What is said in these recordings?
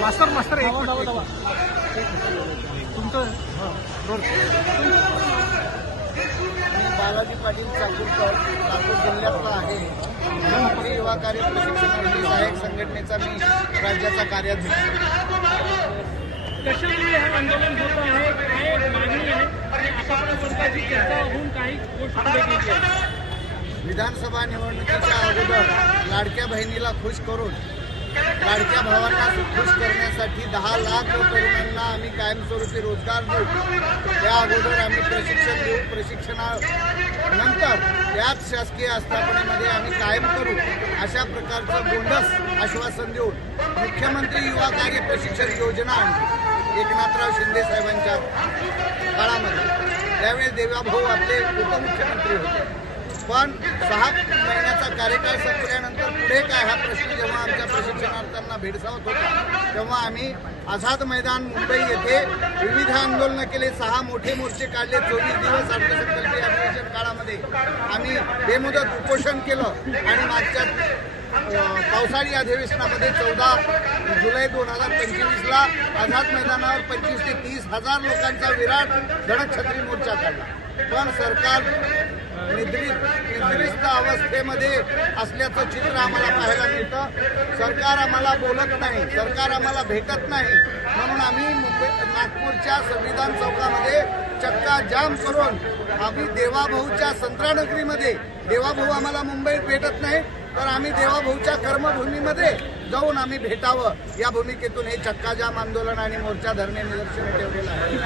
मास्तर मास्तर एक. तुमचं. मी बालाजी पाटील चाकूरकर नागपूर जिल्ह्यातला आहे युवा कार्य प्रशिक्षणार्थी सहाय्यक संघटनेचा मी राज्याचा कार्याध्यक्ष कशामुळे हे आंदोलन होत आहे काय मागणी आहे चर्चा होऊन काही गोष्ट विधानसभा निवडणुकीच्या अगोदर लाडक्या बहिणीला खुश करून लाडक्या भावांना खुश करण्यासाठी दहा लाख तरुणांना आम्ही कायमस्वरूपी रोजगार देऊ. त्या अगोदर आम्ही प्रशिक्षण देऊ. प्रशिक्षणानंतर त्याच शासकीय आस्थापनेमध्ये आम्ही कायम करू. अशा प्रकारचं बोंडस आश्वासन देऊन मुख्यमंत्री युवा कार्य प्रशिक्षण योजना आणली. एकनाथराव शिंदे साहेबांच्या काळामध्ये. त्यावेळी देवाभाऊ आपले उपमुख्यमंत्री होते. पण सहा महिन्याचा कार्यकाळ संपल्यानंतर पुढे काय हा प्रश्न जेव्हा आमच्या प्रशिक्षणार्थ्यांना भेडसावत होता तेव्हा आम्ही आझाद मैदान मुंबई येथे विविध आंदोलनं केले सहा मोठे मोर्चे काढले चोवीस दिवस अर्थसंकल्पीय अधिवेशन काळामध्ये आम्ही बेमुदत उपोषण केलं आणि मागच्या पावसाळी अधिवेशनामध्ये चौदा जुलै दोन हजार पंचवीसला आझाद मैदानावर पंचवीस ते तीस हजार लोकांचा विराट धडक छत्री मोर्चा काढला. पण सरकार निद्रिस्त अवस्थेमध्ये असल्याचं चित्र आम्हाला पाहायला मिळतं. सरकार आम्हाला बोलत नाही सरकार आम्हाला भेटत नाही. म्हणून आम्ही मुंबई नागपूरच्या संविधान चौकामध्ये चक्का जाम करून आम्ही देवाभाऊच्या संत्रानगरीमध्ये देवाभाऊ आम्हाला मुंबईत भेटत नाही. तर आम्ही देवाभाऊच्या कर्मभूमीमध्ये जाऊन आम्ही भेटावं. या भूमिकेतून हे चक्का जाम आंदोलन आणि मोर्चा धरणे निदर्शन ठेवलेलं आहे?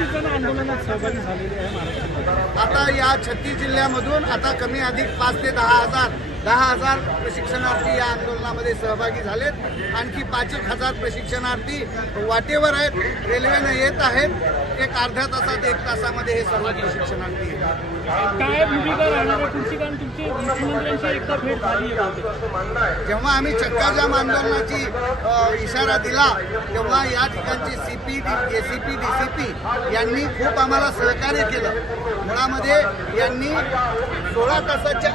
आता या छत्तीस जिल्ह्यामधून आता कमी अधिक पाच ते दहा हजार दहा हजार प्रशिक्षणार्थी या आंदोलनामध्ये सहभागी झालेत. आणखी पाच एक हजार प्रशिक्षणार्थी वाटेवर आहेत रेल्वेनं येत आहेत. एक अर्ध्या तासात एक तासामध्ये हे सर्व प्रशिक्षणार्थी येतात. काय भूमिका राहणार आहे तुमची? कारण तुमची मुख्यमंत्र्यांची एकदा भेट झाली आहे. बहुतेक. जेव्हा आम्ही चक्काजाम आंदोलनाची इशारा दिला तेव्हा या ठिकाणची सीपी एसीपी डीसीपी यांनी खूप आम्हाला सहकार्य केलं. मुळामध्ये यांनी सोळा तासाच्या